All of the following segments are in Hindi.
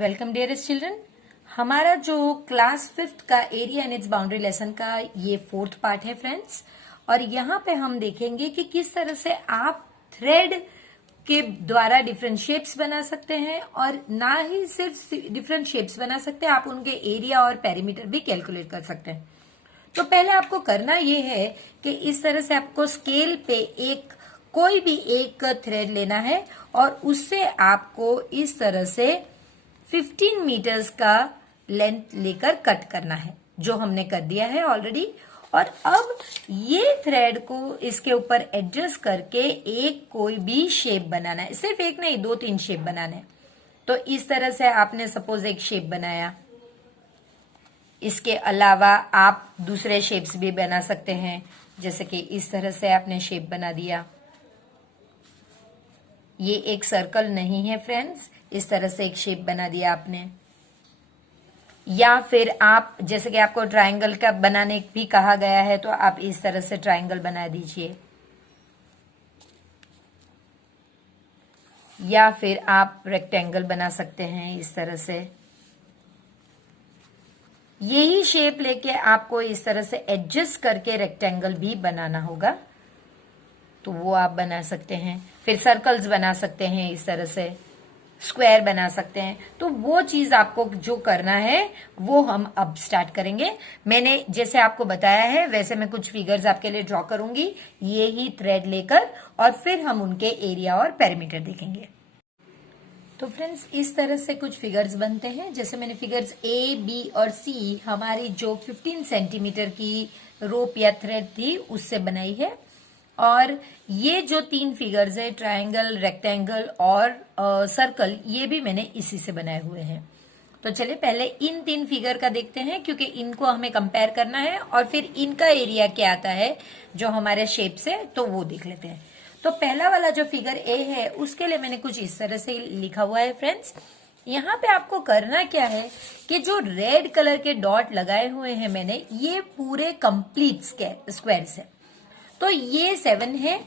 Welcome dearest children. हमारा जो क्लास 5th का area and it's boundary lesson का ये 4th पार्ट है फ्रेंड्स। और यहाँ पे हम देखेंगे कि किस तरह से आप थ्रेड के द्वारा डिफरेंट शेप्स बना सकते हैं, और ना ही सिर्फ डिफरेंट शेप्स बना सकते हैं, आप उनके एरिया और पेरीमीटर भी कैलकुलेट कर सकते हैं। तो पहले आपको करना ये है कि इस तरह से आपको स्केल पे कोई भी एक थ्रेड लेना है और उससे आपको इस तरह से 15 मीटर्स का लेंथ लेकर कट करना है, जो हमने कर दिया है ऑलरेडी। और अब ये थ्रेड को इसके ऊपर एडजस्ट करके एक कोई भी शेप बनाना है, सिर्फ एक नहीं 2-3 शेप बनाना है। तो इस तरह से आपने सपोज एक शेप बनाया, इसके अलावा आप दूसरे शेप्स भी बना सकते हैं, जैसे कि इस तरह से आपने शेप बना दिया। ये एक सर्कल नहीं है फ्रेंड्स, इस तरह से एक शेप बना दिया आपने। या फिर आप जैसे कि आपको ट्रायंगल का बनाने भी कहा गया है, तो आप इस तरह से ट्रायंगल बना दीजिए। या फिर आप रेक्टेंगल बना सकते हैं इस तरह से। यही शेप लेके आपको इस तरह से एडजस्ट करके रेक्टेंगल भी बनाना होगा, तो वो आप बना सकते हैं। फिर सर्कल्स बना सकते हैं इस तरह से, स्क्वायर बना सकते हैं। तो वो चीज आपको जो करना है वो हम अब स्टार्ट करेंगे। मैंने जैसे आपको बताया है वैसे मैं कुछ फिगर्स आपके लिए ड्रॉ करूंगी, ये ही थ्रेड लेकर, और फिर हम उनके एरिया और पेरीमीटर देखेंगे। तो फ्रेंड्स इस तरह से कुछ फिगर्स बनते हैं। जैसे मैंने फिगर्स ए, बी और सी हमारी जो 15 सेंटीमीटर की रोप या थ्रेड थी उससे बनाई है। और ये जो 3 फिगर्स है, ट्रायंगल, रेक्टेंगल और सर्कल, ये भी मैंने इसी से बनाए हुए हैं। तो चलिए पहले इन 3 फिगर का देखते हैं, क्योंकि इनको हमें कंपेयर करना है और फिर इनका एरिया क्या आता है जो हमारे शेप से, तो वो देख लेते हैं। तो पहला वाला जो फिगर ए है उसके लिए मैंने कुछ इस तरह से लिखा हुआ है फ्रेंड्स। यहाँ पे आपको करना क्या है कि जो रेड कलर के डॉट लगाए हुए हैं मैंने, ये पूरे कंप्लीट स्क्वायर्स है। तो ये 7 है।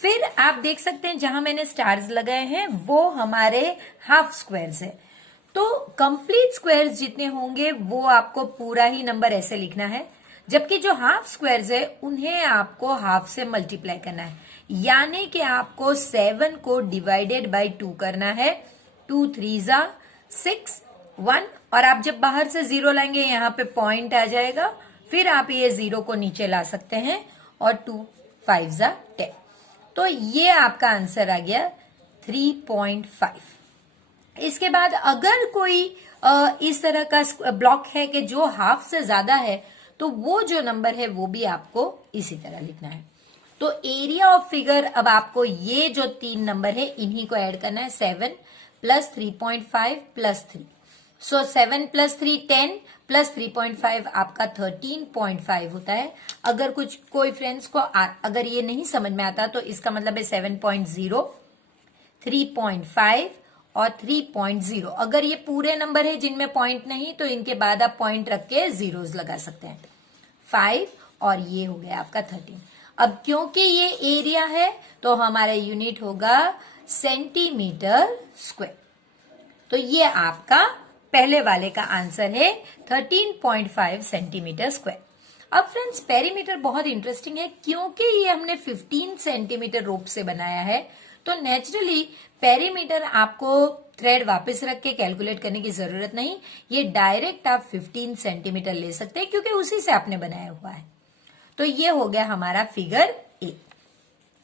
फिर आप देख सकते हैं जहां मैंने स्टार्स लगाए हैं वो हमारे हाफ स्क्वायर्स है। तो कंप्लीट स्क्वायर्स जितने होंगे वो आपको पूरा ही नंबर ऐसे लिखना है, जबकि जो हाफ स्क्वायर्स है उन्हें आपको हाफ से मल्टीप्लाई करना है। यानी कि आपको 7 को डिवाइडेड बाय 2 करना है। 2 3 जा 6 1, और आप जब बाहर से 0 लाएंगे यहाँ पे पॉइंट आ जाएगा, फिर आप ये 0 को नीचे ला सकते हैं, और 2 5 जा 10। तो ये आपका आंसर आ गया 3.5। इसके बाद अगर कोई इस तरह का ब्लॉक है कि जो हाफ से ज्यादा है, तो वो जो नंबर है वो भी आपको इसी तरह लिखना है। तो एरिया ऑफ फिगर, अब आपको ये जो 3 नंबर है इन्हीं को ऐड करना है। 7 प्लस 3.5 प्लस 3, सो 7 प्लस 3 10 प्लस 3.5 आपका 13.5 होता है। अगर कोई फ्रेंड्स को अगर ये नहीं समझ में आता तो इसका मतलब है 7.0, 3.5 और 3.0। अगर ये पूरे नंबर है जिनमें पॉइंट नहीं, तो इनके बाद आप पॉइंट रख के जीरोस लगा सकते हैं। 5 और ये हो गया आपका 13। अब क्योंकि ये एरिया है तो हमारा यूनिट होगा सेंटीमीटर स्क्वायर। तो ये आपका पहले वाले का आंसर है 13.5 सेंटीमीटर स्क्वायर। अब फ्रेंड्स पेरीमीटर बहुत इंटरेस्टिंग है, क्योंकि ये हमने 15 सेंटीमीटर रोप से बनाया है, तो नेचुरली पेरीमीटर आपको थ्रेड वापस रख के कैलकुलेट करने की जरूरत नहीं। ये डायरेक्ट आप 15 सेंटीमीटर ले सकते हैं, क्योंकि उसी से आपने बनाया हुआ है। तो ये हो गया हमारा फिगर ए।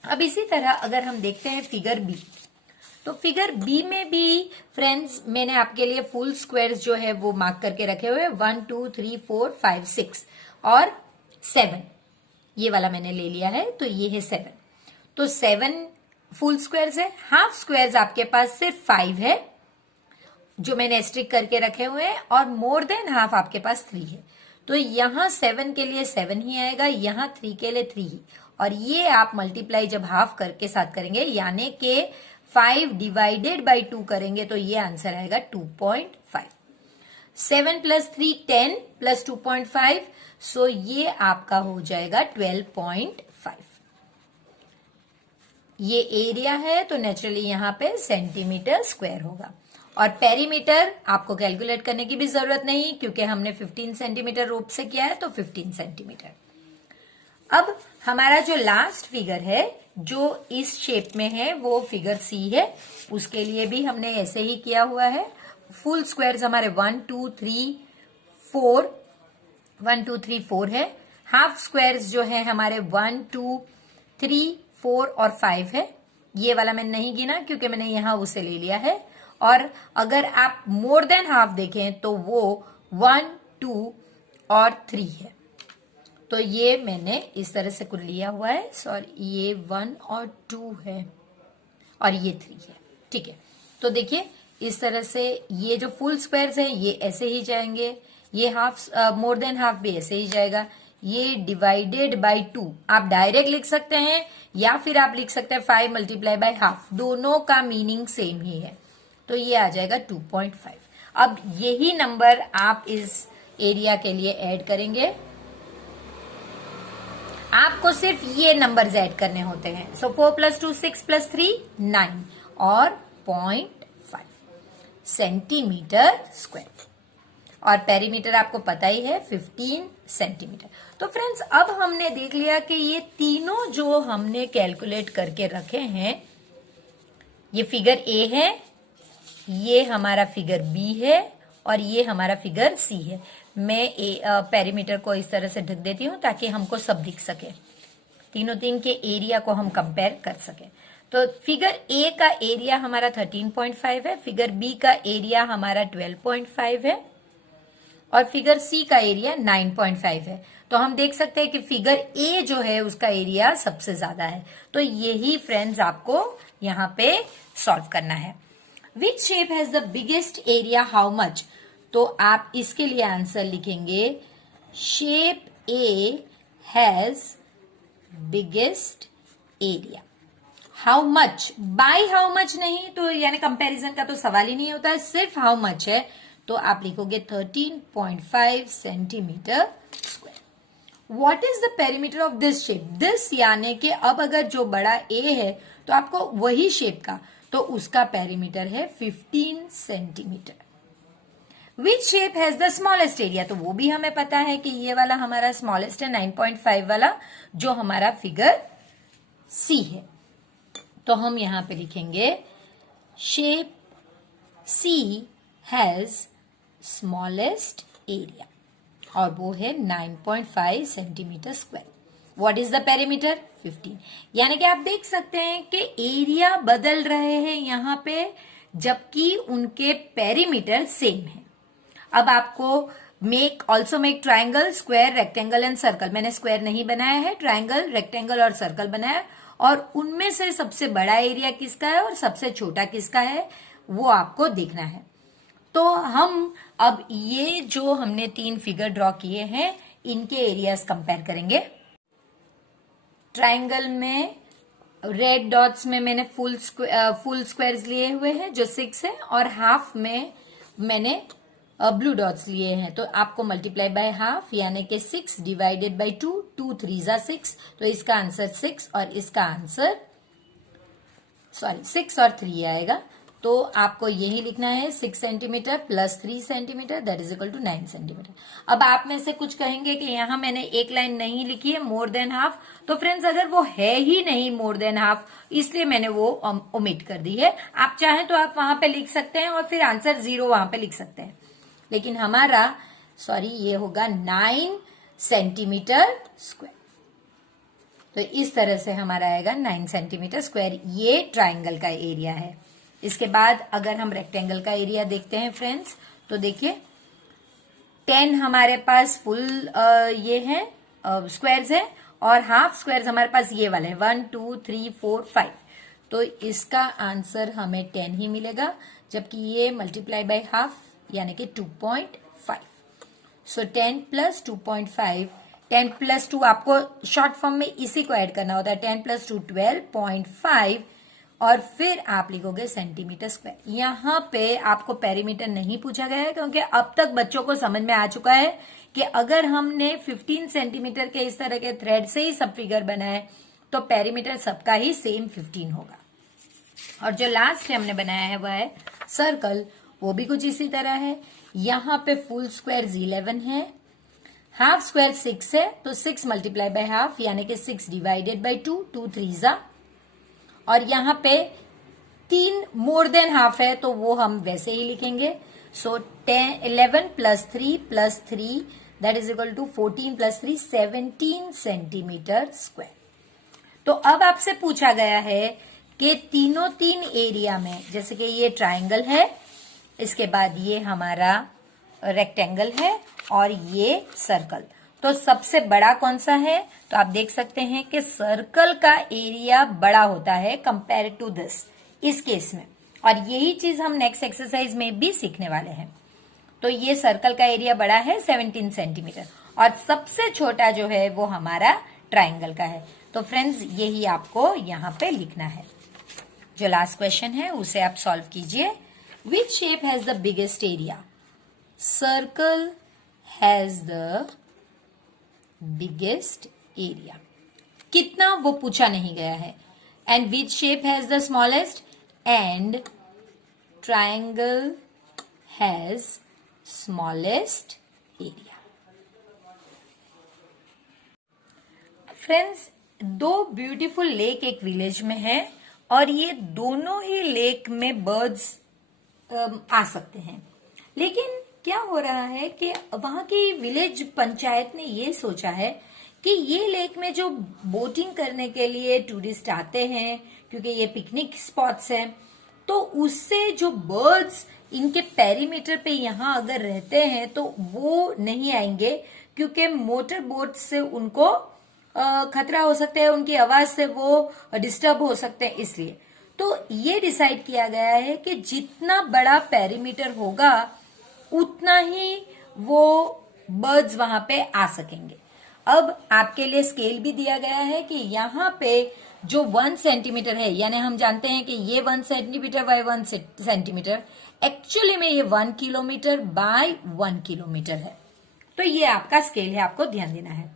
अब इसी तरह अगर हम देखते हैं फिगर बी, तो फिगर बी में भी फ्रेंड्स मैंने आपके लिए फुल स्क्वायर्स जो है वो मार्क करके रखे हुए 1 2 3 4 5 6 और 7, ये वाला मैंने ले लिया है, तो ये है 7। तो 7 फुल स्क्वायर्स है। हाफ स्क्वायर्स आपके पास सिर्फ 5 है जो मैंने स्ट्रिक करके रखे हुए हैं, और मोर देन हाफ आपके पास 3 है। तो यहां 7 के लिए 7 ही आएगा, यहां 3 के लिए 3 ही, और ये आप मल्टीप्लाई जब हाफ करके साथ करेंगे, यानी कि 5 डिवाइडेड बाई 2 करेंगे, तो ये आंसर आएगा 2.5। 7 प्लस 3 10 प्लस 2.5, सो ये आपका हो जाएगा 12.5। ये एरिया है तो नेचुरली यहां पे सेंटीमीटर स्क्वायर होगा। और पेरीमीटर आपको कैलकुलेट करने की भी जरूरत नहीं, क्योंकि हमने 15 सेंटीमीटर रोप से किया है, तो 15 सेंटीमीटर। अब हमारा जो लास्ट फिगर है जो इस शेप में है वो फिगर सी है। उसके लिए भी हमने ऐसे ही किया हुआ है। फुल स्क्वायर्स हमारे 1 2 3 4 1 2 3 4 है। हाफ स्क्वायर्स जो है हमारे 1 2 3 4 और 5 है। ये वाला मैंने नहीं गिना क्योंकि मैंने यहां उसे ले लिया है। और अगर आप मोर देन हाफ देखें तो वो 1 2 और 3 है। तो ये मैंने इस तरह से कुल लिया हुआ है। सॉरी, ये 1 और 2 है और ये 3 है। ठीक है, तो देखिए इस तरह से ये जो फुल स्क्वायर्स है ये ऐसे ही जाएंगे, ये हाफ मोर देन हाफ भी ऐसे ही जाएगा। ये डिवाइडेड बाय 2 आप डायरेक्ट लिख सकते हैं या फिर आप लिख सकते हैं 5 मल्टीप्लाई बाय हाफ, दोनों का मीनिंग सेम ही है। तो ये आ जाएगा 2.5। अब यही नंबर आप इस एरिया के लिए ऐड करेंगे। आपको सिर्फ ये नंबर्स ऐड करने होते हैं। सो 4 + 2 6 + 3 9 और 0.5 सेंटीमीटर स्क्वायर। और पेरीमीटर आपको पता ही है 15 सेंटीमीटर। तो फ्रेंड्स अब हमने देख लिया कि ये तीनों जो हमने कैलकुलेट करके रखे हैं, ये फिगर ए है, ये हमारा फिगर बी है और ये हमारा फिगर सी है। मैं पेरीमीटर को इस तरह से ढक देती हूं ताकि हमको सब दिख सके, तीनों तीन के एरिया को हम कंपेयर कर सके। तो फिगर ए का एरिया हमारा 13.5 है, फिगर बी का एरिया हमारा 12.5 है और फिगर सी का एरिया 9.5 है। तो हम देख सकते हैं कि फिगर ए जो है उसका एरिया सबसे ज्यादा है। तो यही फ्रेंड्स आपको यहाँ पे सॉल्व करना है। Which shape has the biggest area, how much? तो आप इसके लिए आंसर लिखेंगे shape A has biggest area. How much, by how much नहीं, तो यानी कंपैरिजन का तो सवाल ही नहीं होता है, सिर्फ हाउ मच है। तो आप लिखोगे 13.5 centimetre square. What is the perimeter of this shape? This यानी कि अब अगर जो बड़ा ए है तो आपको वही शेप का, तो उसका पेरीमीटर है 15 centimetre. Which shape has the smallest area? तो वो भी हमें पता है कि ये वाला हमारा स्मॉलेस्ट है 9.5 वाला, जो हमारा फिगर सी है। तो हम यहां पे लिखेंगे shape C has smallest area और वो है 9.5 centimetre square. What is the perimeter? 15। यानी कि आप देख सकते हैं कि एरिया बदल रहे हैं यहां पे, जबकि उनके पेरीमीटर सेम है। अब आपको also make triangle, square, rectangle and circle. मैंने स्क्वायर नहीं बनाया है, ट्राइंगल, रेक्टेंगल और सर्कल बनाया, और उनमें से सबसे बड़ा एरिया किसका है और सबसे छोटा किसका है वो आपको देखना है। तो हम अब ये जो हमने 3 फिगर ड्रॉ किए हैं इनके एरियाज कंपेयर करेंगे। ट्राइंगल में रेड डॉट्स में मैंने फुल स्क्वायर्स लिए हुए हैं जो 6 है, और हाफ में मैंने ब्लू डॉट्स लिए हैं। तो आपको मल्टीप्लाई बाय हाफ यानी कि 6 डिवाइडेड बाय 2, 2 3 जा 6, तो इसका आंसर 6 और इसका आंसर 6 और 3 आएगा। तो आपको यही लिखना है 6 centimetre plus 3 centimetre that is equal to 9 centimetre. अब आप में से कुछ कहेंगे कि यहां मैंने एक लाइन नहीं लिखी है मोर देन हाफ। तो फ्रेंड्स अगर वो है ही नहीं मोर देन हाफ, इसलिए मैंने वो ओमिट कर दी है। आप चाहें तो आप वहां पे लिख सकते हैं और फिर आंसर 0 वहां पे लिख सकते हैं, लेकिन हमारा ये होगा 9 सेंटीमीटर स्क्वायर। तो इस तरह से हमारा आएगा 9 सेंटीमीटर स्क्वायर। ये ट्राइंगल का एरिया है। इसके बाद अगर हम रेक्टेंगल का एरिया देखते हैं फ्रेंड्स, तो देखिए 10 हमारे पास फुल ये है स्क्वायर्स है, और हाफ स्क्वायर्स हमारे पास ये वाले हैं 1 2 3 4 5। तो इसका आंसर हमें 10 ही मिलेगा, जबकि ये मल्टीप्लाई बाय हाफ यानी कि 2.5। सो 10 प्लस 2.5, 10 प्लस 2 आपको शॉर्ट फॉर्म में इसी को ऐड करना होता है, 10 प्लस 2 12.5, और फिर आप लिखोगे सेंटीमीटर स्क्वायर। यहाँ पे आपको पेरीमीटर नहीं पूछा गया है, क्योंकि अब तक बच्चों को समझ में आ चुका है कि अगर हमने 15 सेंटीमीटर के इस तरह के थ्रेड से ही सब फिगर बनाए तो पेरीमीटर सबका ही सेम 15 होगा। और जो लास्ट हमने बनाया है वह है सर्कल, वो भी कुछ इसी तरह है। यहाँ पे फुल स्क्वायर 11 है, हाफ स्क्वायर 6 है, तो 6 मल्टीप्लाई बाय हाफ यानी कि 6 डिवाइडेड बाय 2, 2 3 और यहाँ पे 3 मोर देन हाफ है तो वो हम वैसे ही लिखेंगे। So 11 plus 3 that is equal to 14 plus 3 17 centimetre square. तो अब आपसे पूछा गया है कि तीनों तीन एरिया में, जैसे कि ये ट्राइंगल है, इसके बाद ये हमारा रेक्टेंगल है और ये सर्कल, तो सबसे बड़ा कौन सा है? तो आप देख सकते हैं कि सर्कल का एरिया बड़ा होता है कंपेयर टू दिस, इस केस में, और यही चीज हम नेक्स्ट एक्सरसाइज में भी सीखने वाले हैं। तो ये सर्कल का एरिया बड़ा है 17 सेंटीमीटर और सबसे छोटा जो है वो हमारा ट्राइंगल का है। तो फ्रेंड्स यही आपको यहाँ पे लिखना है। जो लास्ट क्वेश्चन है उसे आप सॉल्व कीजिए। Which shape has the biggest area? Circle has the biggest area. कितना वो पूछा नहीं गया है। And which shape has the smallest? And triangle has smallest area. Friends, दो ब्यूटीफुल लेक एक विलेज में है और ये दोनों ही लेक में बर्ड्स आ सकते हैं, लेकिन क्या हो रहा है कि वहां की विलेज पंचायत ने ये सोचा है कि ये लेक में जो बोटिंग करने के लिए टूरिस्ट आते हैं, क्योंकि ये पिकनिक स्पॉट्स हैं, तो उससे जो बर्ड्स इनके पेरीमीटर पे यहाँ अगर रहते हैं तो वो नहीं आएंगे, क्योंकि मोटर बोट से उनको खतरा हो सकता है, उनकी आवाज से वो डिस्टर्ब हो सकते हैं। इसलिए तो ये डिसाइड किया गया है कि जितना बड़ा पेरीमीटर होगा उतना ही वो बर्ड्स वहां पे आ सकेंगे। अब आपके लिए स्केल भी दिया गया है कि यहाँ पे जो 1 सेंटीमीटर है, यानी हम जानते हैं कि ये 1 सेंटीमीटर बाय 1 सेंटीमीटर, एक्चुअली में ये 1 किलोमीटर बाय 1 किलोमीटर है। तो ये आपका स्केल है, आपको ध्यान देना है।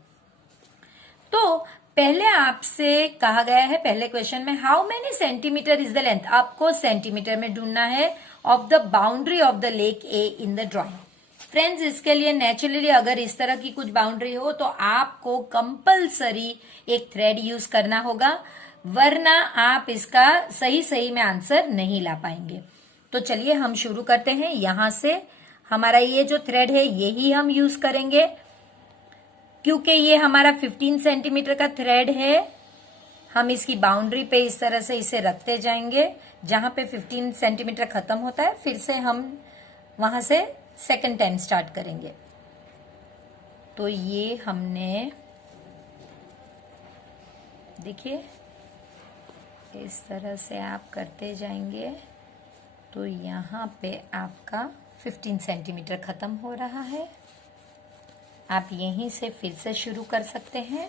तो पहले आपसे कहा गया है पहले क्वेश्चन में, how many centimetre is the length? आपको सेंटीमीटर में ढूंढना है of the boundary of the lake A in the drawing. Friends, इसके लिए नेचुरली अगर इस तरह की कुछ बाउंड्री हो तो आपको कंपलसरी एक थ्रेड यूज करना होगा, वरना आप इसका सही में आंसर नहीं ला पाएंगे। तो चलिए हम शुरू करते हैं। यहां से हमारा ये जो थ्रेड है यही हम यूज करेंगे, क्योंकि ये हमारा 15 सेंटीमीटर का थ्रेड है। हम इसकी बाउंड्री पे इस तरह से इसे रखते जाएंगे, जहां पे 15 सेंटीमीटर खत्म होता है, फिर से हम वहां से सेकंड टाइम स्टार्ट करेंगे। तो ये हमने, देखिए इस तरह से आप करते जाएंगे तो यहाँ पे आपका 15 सेंटीमीटर खत्म हो रहा है। आप यहीं से फिर से शुरू कर सकते हैं।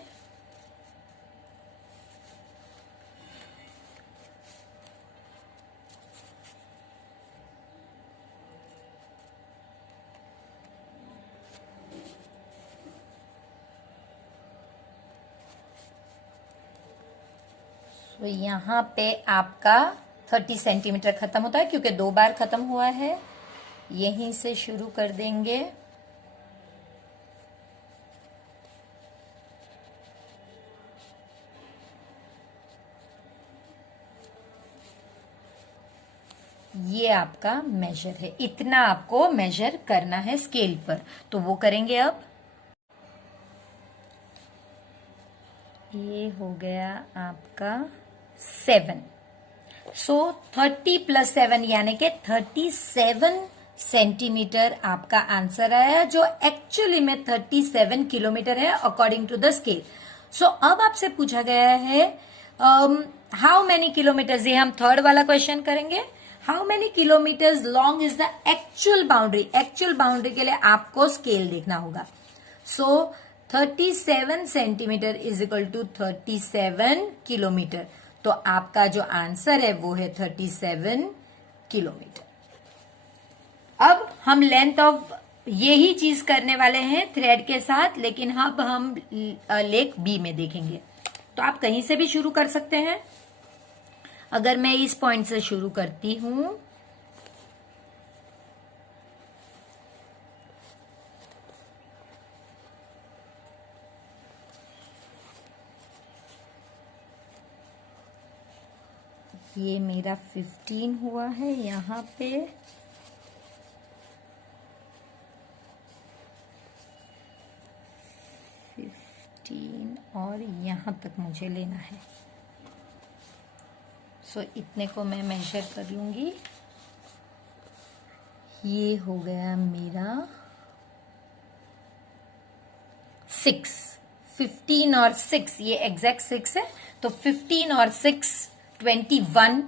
तो यहाँ पे आपका 30 सेंटीमीटर खत्म होता है, क्योंकि 2 बार खत्म हुआ है। यहीं से शुरू कर देंगे। ये आपका मेजर है, इतना आपको मेजर करना है स्केल पर, तो वो करेंगे। अब ये हो गया आपका 7। सो 30 प्लस 7 यानी कि 37 सेंटीमीटर आपका आंसर आया, जो एक्चुअली में 37 किलोमीटर है अकॉर्डिंग टू द स्केल। सो अब आपसे पूछा गया है हाउ मेनी किलोमीटर्स, ये हम थर्ड वाला क्वेश्चन करेंगे। How many kilometres long is the actual boundary? Actual boundary के लिए आपको स्केल देखना होगा। So 37 centimetre is equal to 37 kilometre. तो आपका जो आंसर है वो है 37 किलोमीटर। अब हम लेंथ ऑफ यही चीज करने वाले हैं थ्रेड के साथ, लेकिन अब हम लेक बी में देखेंगे। तो आप कहीं से भी शुरू कर सकते हैं। अगर मैं इस पॉइंट से शुरू करती हूं ये मेरा 15 हुआ है यहाँ पे। और यहाँ तक मुझे लेना है। सो इतने को मैं मेजर कर लूंगी। ये हो गया मेरा 6, 15 और 6, ये एग्जैक्ट 6 है, तो 15 और 6 21,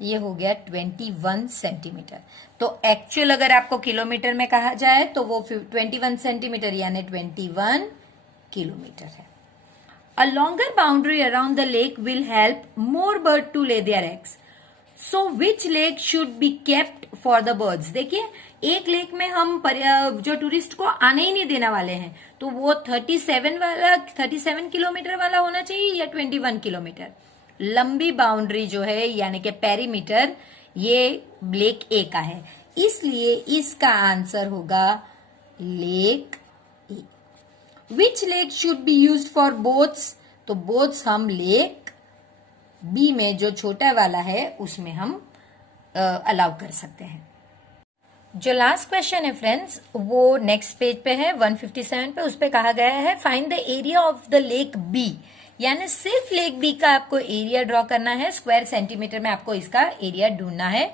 ये हो गया 21 सेंटीमीटर। तो एक्चुअल अगर आपको किलोमीटर में कहा जाए तो वो 21 सेंटीमीटर यानी 21 किलोमीटर है। A longer boundary around the lake will help more birds to lay their eggs. So which lake should be kept for the birds? देखिए, एक लेक में हम जो टूरिस्ट को आने ही नहीं देने वाले हैं, तो वो 37 किलोमीटर वाला होना चाहिए या 21 किलोमीटर। लंबी बाउंड्री जो है यानी कि पेरीमीटर, ये लेक ए का है, इसलिए इसका आंसर होगा lake A. Which lake should be used for boats? तो बोट्स हम लेक बी में जो छोटा वाला है उसमें हम अलाउ कर सकते हैं। जो लास्ट क्वेश्चन है फ्रेंड्स, वो नेक्स्ट पेज पे है 157 पे। उस पे कहा गया है find the area of the lake B, यानी सिर्फ लेक बी का आपको एरिया ड्रॉ करना है। स्क्वायर सेंटीमीटर में आपको इसका एरिया ढूंढना है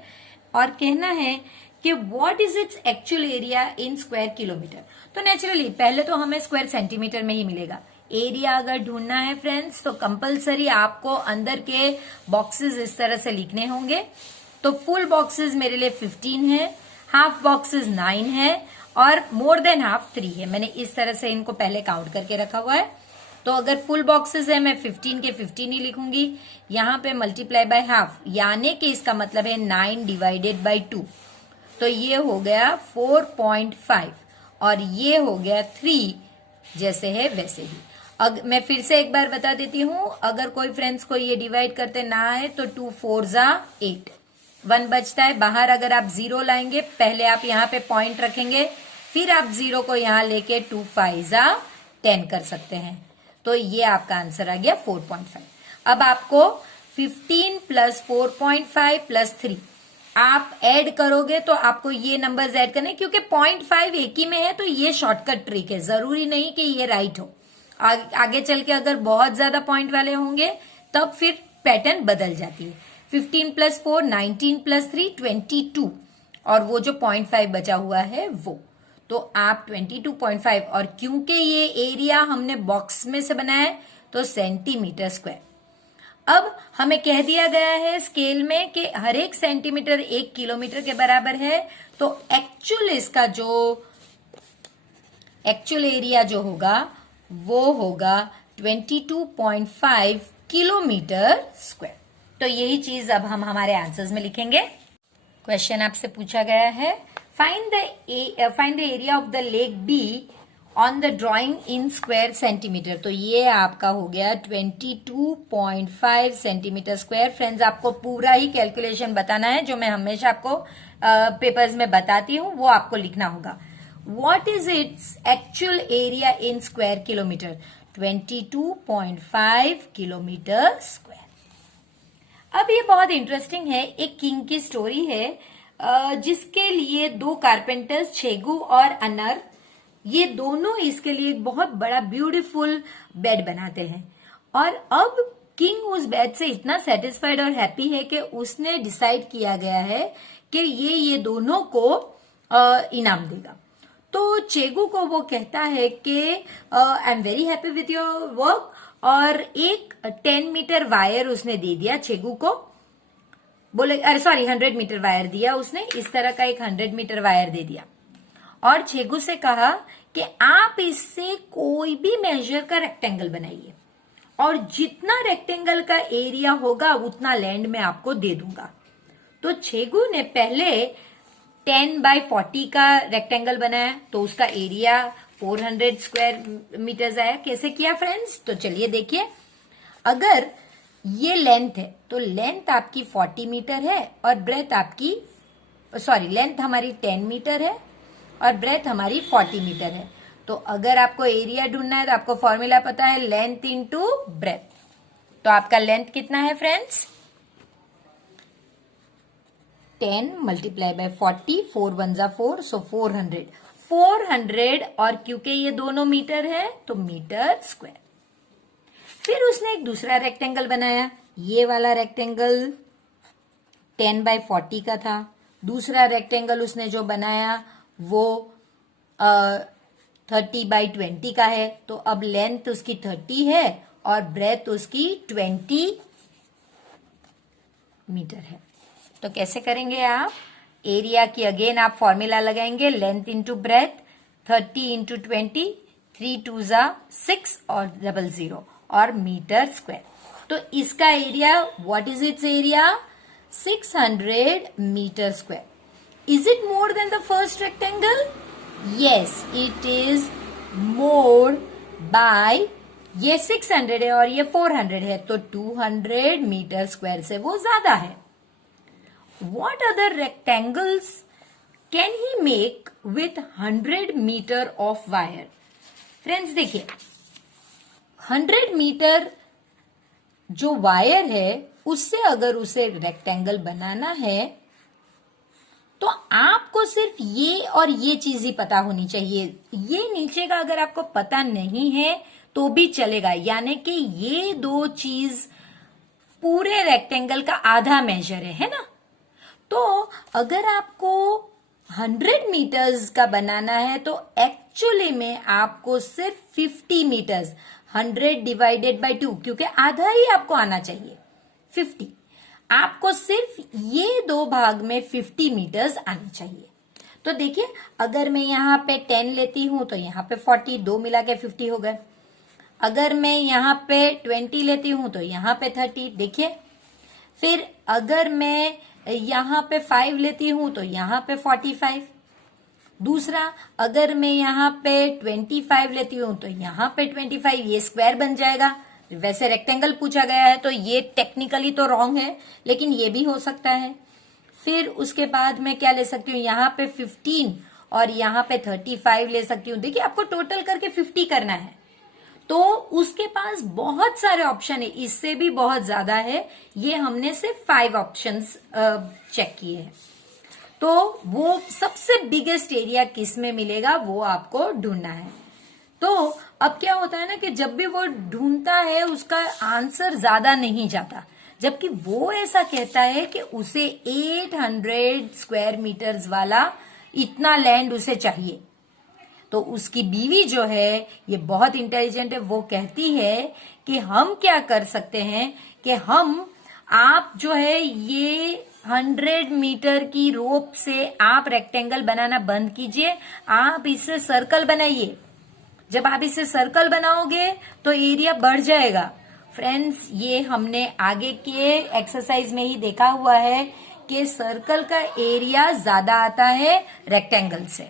और कहना है कि what is its actual area in square kilometre. तो नेचुरली पहले तो हमें स्क्वायर सेंटीमीटर में ही मिलेगा। एरिया अगर ढूंढना है फ्रेंड्स तो कंपलसरी आपको अंदर के बॉक्सेस इस तरह से लिखने होंगे। तो फुल बॉक्सेस मेरे लिए 15 है, हाफ बॉक्सेस 9 है और मोर देन हाफ 3 है। मैंने इस तरह से इनको पहले काउंट करके रखा हुआ है। तो अगर फुल बॉक्सेस है मैं 15 के 15 ही लिखूंगी, यहाँ पे मल्टीप्लाई बाय हाफ, यानी कि इसका मतलब है 9 डिवाइडेड बाय 2। तो ये हो गया 4.5 और ये हो गया 3, जैसे है वैसे ही। मैं फिर से एक बार बता देती हूं, अगर कोई फ्रेंड्स को ये डिवाइड करते ना आए तो 2 4 जा 8, 1 बचता है बाहर। अगर आप 0 लाएंगे, पहले आप यहाँ पे पॉइंट रखेंगे, फिर आप 0 को यहाँ लेके 2 5 जा 10 कर सकते हैं। तो ये आपका आंसर आ गया 4.5। अब आपको 15 प्लस 4.5 प्लस 3 आप ऐड करोगे तो आपको ये नंबर्स ऐड करने, क्योंकि 0.5 एक ही में है तो ये शॉर्टकट ट्रिक है, जरूरी नहीं कि ये राइट हो। आगे चल के अगर बहुत ज्यादा पॉइंट वाले होंगे तब फिर पैटर्न बदल जाती है। 15 प्लस 4 19 प्लस 3 22 और वो जो 0.5 बचा हुआ है वो, तो आप 22.5, और क्योंकि ये एरिया हमने बॉक्स में से बनाया है तो सेंटीमीटर स्क्वायर। अब हमें कह दिया गया है स्केल में कि हर एक सेंटीमीटर 1 किलोमीटर के बराबर है, तो एक्चुअल एरिया जो होगा वो होगा 22.5 किलोमीटर स्क्वायर। तो यही चीज अब हम हमारे आंसर्स में लिखेंगे। क्वेश्चन आपसे पूछा गया है find the area of the lake be on the drawing in square centimetre. तो ये आपका हो गया 22.5 सेंटीमीटर स्क्वायर। फ्रेंड्स, आपको पूरा ही कैलकुलेशन बताना है, जो मैं हमेशा आपको पेपर्स में बताती हूँ वो आपको लिखना होगा। What is its actual area in square kilometre? 22.5 kilometre square. अब ये बहुत इंटरेस्टिंग है, एक किंग की स्टोरी है जिसके लिए 2 कारपेंटर्स छेगू और अनर, ये दोनों इसके लिए एक बहुत बड़ा ब्यूटीफुल बेड बनाते हैं। और अब किंग उस बेड से इतना सेटिस्फाइड और हैप्पी है कि उसने डिसाइड किया गया है कि ये दोनों को इनाम देगा। तो चेगू को वो कहता है कि I am very happy with your work, और एक 10 मीटर वायर उसने दे दिया चेगू को। बोले अरे सॉरी 100 मीटर वायर दिया उसने, इस तरह का एक 100 मीटर वायर दे दिया और छेगू से कहा कि आप इससे कोई भी मेजर का रेक्टेंगल बनाइए और जितना रेक्टेंगल का एरिया होगा उतना लैंड में आपको दे दूंगा। तो छेगू ने पहले 10 बाय 40 का रेक्टेंगल बनाया, तो उसका एरिया 400 स्क्वायर मीटर्स आया। कैसे किया फ्रेंड्स? तो चलिए देखिए, अगर ये लेंथ है तो लेंथ आपकी 40 मीटर है और ब्रेथ आपकी लेंथ हमारी 10 मीटर है और ब्रेथ हमारी 40 मीटर है। तो अगर आपको एरिया ढूंढना है तो आपको फॉर्मूला पता है, लेंथ इनटू ब्रेथ। तो आपका लेंथ कितना है फ्रेंड्स? 10 मल्टीप्लाई बाय 40, 4 1 जा 4, सो 400 400 और क्योंकि ये दोनों मीटर है तो मीटर स्क्वायर। फिर उसने एक दूसरा रेक्टेंगल बनाया, ये वाला रेक्टेंगल 10 बाय 40 का था। दूसरा रेक्टेंगल उसने जो बनाया वो 30 बाय 20 का है। तो अब लेंथ उसकी 30 है और ब्रेथ उसकी 20 मीटर है। तो कैसे करेंगे आप? एरिया की अगेन आप फॉर्मूला लगाएंगे, लेंथ इंटू ब्रेथ, 30 इंटू 20, 3 2 जा 6 और 00 और मीटर स्क्वायर। तो इसका area, what is its area? 600 metre square. Is it more than the first rectangle? Yes, it is more by, ये 600 है और ये 400 है, तो 200 मीटर स्क्वायर से वो ज्यादा है। What other rectangles can he make with 100 meter of wire? Friends देखिए, 100 मीटर जो वायर है उससे अगर उसे रेक्टेंगल बनाना है तो आपको सिर्फ ये और ये चीज ही पता होनी चाहिए। ये नीचे का अगर आपको पता नहीं है तो भी चलेगा, यानी कि ये दो चीज पूरे रेक्टेंगल का आधा मेजर है ना। तो अगर आपको 100 मीटर्स का बनाना है तो एक्चुअली में आपको सिर्फ 50 मीटर्स, 100 डिवाइडेड बाय 2, क्योंकि आधा ही आपको आना चाहिए 50, आपको सिर्फ ये दो भाग में 50 मीटर्स आनी चाहिए। तो देखिए, अगर मैं यहाँ पे 10 लेती हूं तो यहाँ पे 40, दो मिला के 50 हो गए। अगर मैं यहाँ पे 20 लेती हूं तो यहाँ पे 30, देखिए। फिर अगर मैं यहाँ पे 5 लेती हूं तो यहाँ पे 45। दूसरा, अगर मैं यहाँ पे 25 लेती हूं तो यहाँ पे 25, ये स्क्वायर बन जाएगा। वैसे रेक्टेंगल पूछा गया है तो ये टेक्निकली तो रॉन्ग है, लेकिन ये भी हो सकता है। फिर उसके बाद मैं क्या ले सकती हूँ, यहाँ पे 15 और यहाँ पे 35 ले सकती हूँ। देखिए, आपको टोटल करके 50 करना है, तो उसके पास बहुत सारे ऑप्शन है, इससे भी बहुत ज्यादा है। ये हमने सिर्फ 5 ऑप्शंस चेक किए हैं। तो वो सबसे बिगेस्ट एरिया किस में मिलेगा वो आपको ढूंढना है। तो अब क्या होता है ना कि जब भी वो ढूंढता है उसका आंसर ज्यादा नहीं जाता, जबकि वो ऐसा कहता है कि उसे 800 स्क्वायर मीटर्स वाला इतना लैंड उसे चाहिए। तो उसकी बीवी जो है ये बहुत इंटेलिजेंट है, वो कहती है कि हम क्या कर सकते हैं कि आप जो है ये 100 मीटर की रोप से आप रेक्टेंगल बनाना बंद कीजिए, आप इससे सर्कल बनाइए। जब आप इससे सर्कल बनाओगे तो एरिया बढ़ जाएगा। फ्रेंड्स, ये हमने आगे के एक्सरसाइज में ही देखा हुआ है कि सर्कल का एरिया ज्यादा आता है रेक्टेंगल से।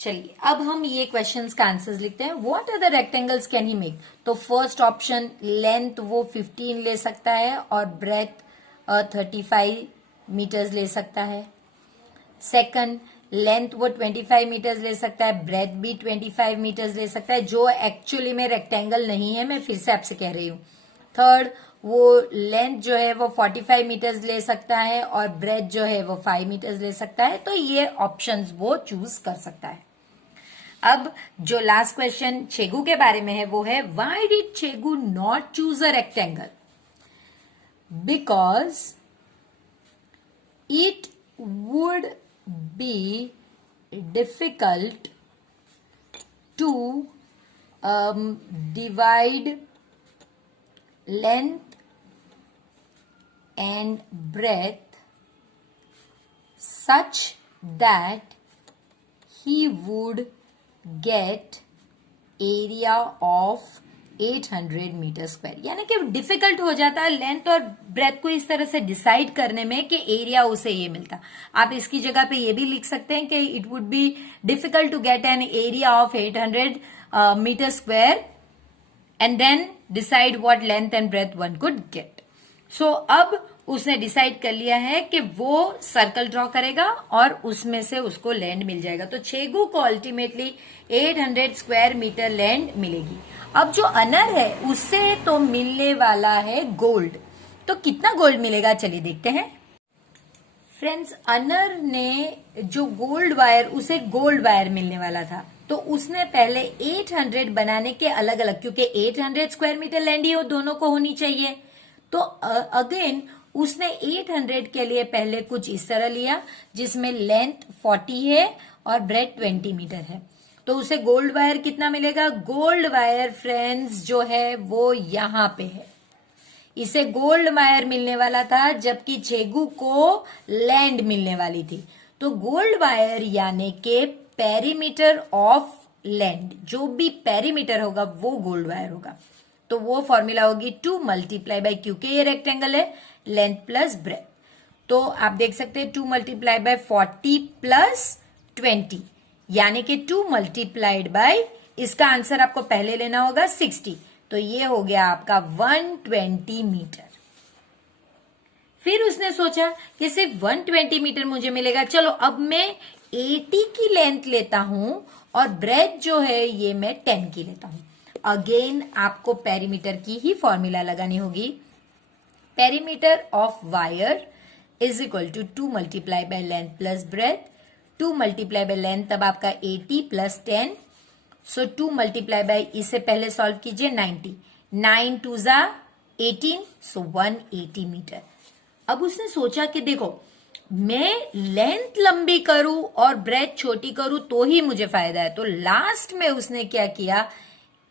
चलिए, अब हम ये क्वेश्चंस का आंसर्स लिखते हैं। What other rectangles can he make? तो फर्स्ट ऑप्शन, लेंथ वो 15 ले सकता है और ब्रेथ 35 मीटर्स ले सकता है। सेकंड, लेंथ वो 25 मीटर्स ले सकता है, ब्रेथ भी 25 मीटर्स ले सकता है, जो एक्चुअली में रेक्टेंगल नहीं है, मैं फिर से आपसे कह रही हूँ। थर्ड, वो लेंथ जो है वो 45 मीटर्स ले सकता है और ब्रेथ जो है वो 5 मीटर्स ले सकता है। तो ये ऑप्शंस वो चूज कर सकता है। अब जो लास्ट क्वेश्चन छेगू के बारे में है वो है, why did Chhegu not choose a rectangle? Because it would be difficult to divide length and breadth such that he would get area of 800 metre square. यानी कि डिफिकल्ट हो जाता है लेंथ और ब्रेथ को इस तरह से डिसाइड करने में कि एरिया उसे ये मिलता। आप इसकी जगह पे ये भी लिख सकते हैं कि it would be difficult to get an area of 800 metre square and then decide what length and breadth one could get. So अब उसने डिसाइड कर लिया है कि वो सर्कल ड्रॉ करेगा और उसमें से उसको लैंड मिल जाएगा। तो छेगू को अल्टीमेटली 800 स्क्वायर मीटर लैंड मिलेगी। अब जो अनर है उससे तो मिलने वाला है गोल्ड। तो कितना गोल्ड मिलेगा, चलिए देखते हैं। फ्रेंड्स, अनर ने जो गोल्ड वायर, उसे गोल्ड वायर मिलने वाला था, तो उसने पहले 800 बनाने के अलग अलग, क्योंकि 800 स्क्वायर मीटर लैंड ही दोनों को होनी चाहिए, तो अगेन उसने 800 के लिए पहले कुछ इस तरह लिया जिसमें लेंथ 40 है और ब्रेड 20 मीटर है। तो उसे गोल्ड वायर कितना मिलेगा? गोल्ड वायर फ्रेंड्स जो है वो यहां पे है, इसे गोल्ड वायर मिलने वाला था जबकि छेगू को लैंड मिलने वाली थी। तो गोल्ड वायर यानी के पेरीमीटर ऑफ लैंड, जो भी पेरीमीटर होगा वो गोल्ड वायर होगा। तो वो फॉर्मूला होगी 2 मल्टीप्लाई बाय, क्योंकि ये रेक्टेंगल है, लेंथ प्लस ब्रेथ। तो आप देख सकते हैं 2 मल्टीप्लाई बाय 40 प्लस 20, यानी कि 2 मल्टीप्लाइड बाय, इसका आंसर आपको पहले लेना होगा 60, तो ये हो गया आपका 120 मीटर। फिर उसने सोचा कि सिर्फ 120 मीटर मुझे मिलेगा, चलो अब मैं 80 की लेंथ लेता हूं और ब्रेथ जो है ये मैं 10 की लेता हूं। अगेन आपको पेरीमीटर की ही फॉर्मूला लगानी होगी। Perimeter of wire is equal to 2 multiply by length plus breadth. 2 multiply by length तब आपका 80 प्लस 10, सो 2 मल्टीप्लाई बाय, इसे पहले सॉल्व कीजिए, 90, 9 2 जा 18, सो 180 मीटर। अब उसने सोचा कि देखो मैं लेंथ लंबी करूं और ब्रेथ छोटी करूं तो ही मुझे फायदा है। तो लास्ट में उसने क्या किया,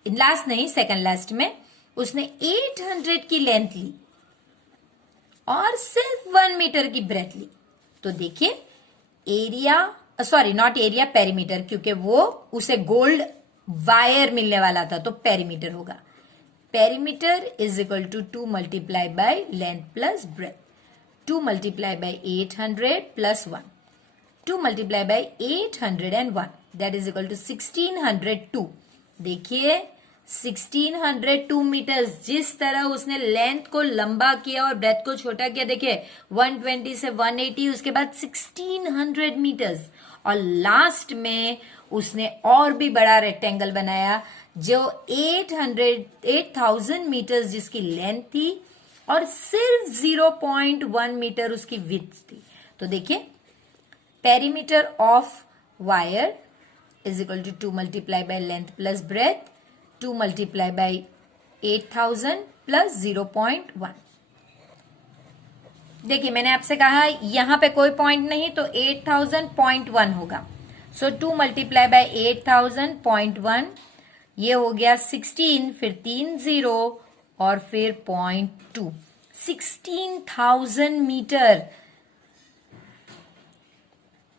लास्ट नहीं सेकंड लास्ट में उसने 800 की लेंथ ली और सिर्फ 1 मीटर की ब्रेथ ली। तो देखिए area, sorry not area, perimeter, क्योंकि वो उसे गोल्ड वायर मिलने वाला था तो पेरीमीटर होगा। Perimeter is equal to 2 multiply by length plus breadth. 2 multiply by 800 plus 1, 2 multiply by 801, that is equal to 1602। देखिए 1602 मीटर्स, जिस तरह उसने लेंथ को लंबा किया और ब्रेथ को छोटा किया, देखिए 120 से 180, उसके बाद 1600 मीटर्स, और लास्ट में उसने और भी बड़ा रेक्टेंगल बनाया जो 8000 मीटर्स जिसकी लेंथ थी और सिर्फ 0.1 मीटर उसकी विड्थ थी। तो देखिए perimeter of wire is equal to 2 multiply by length plus breadth, 2 multiply by 8000 plus 0.1। देखिए मैंने आपसे कहा यहां पे कोई पॉइंट नहीं, तो 8000.1 होगा। सो 2 मल्टीप्लाई बाय 8000.1, ये हो गया 16, फिर 3 0 और फिर 0.2, 16,000 मीटर,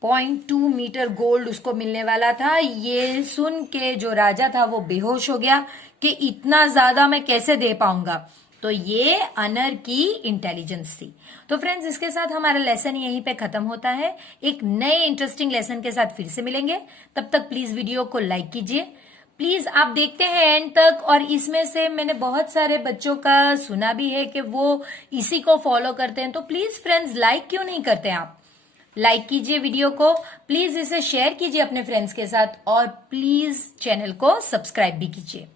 0.2 मीटर गोल्ड उसको मिलने वाला था। ये सुन के जो राजा था वो बेहोश हो गया कि इतना ज्यादा मैं कैसे दे पाऊंगा। तो ये अनर की इंटेलिजेंस थी। तो फ्रेंड्स इसके साथ हमारा लेसन यहीं पे खत्म होता है। एक नए इंटरेस्टिंग लेसन के साथ फिर से मिलेंगे, तब तक प्लीज वीडियो को लाइक कीजिए। प्लीज आप देखते हैं एंड तक, और इसमें से मैंने बहुत सारे बच्चों का सुना भी है कि वो इसी को फॉलो करते हैं। तो प्लीज फ्रेंड्स लाइक क्यों नहीं करते आप? लाइक कीजिए वीडियो को, प्लीज इसे शेयर कीजिए अपने फ्रेंड्स के साथ, और प्लीज चैनल को सब्सक्राइब भी कीजिए।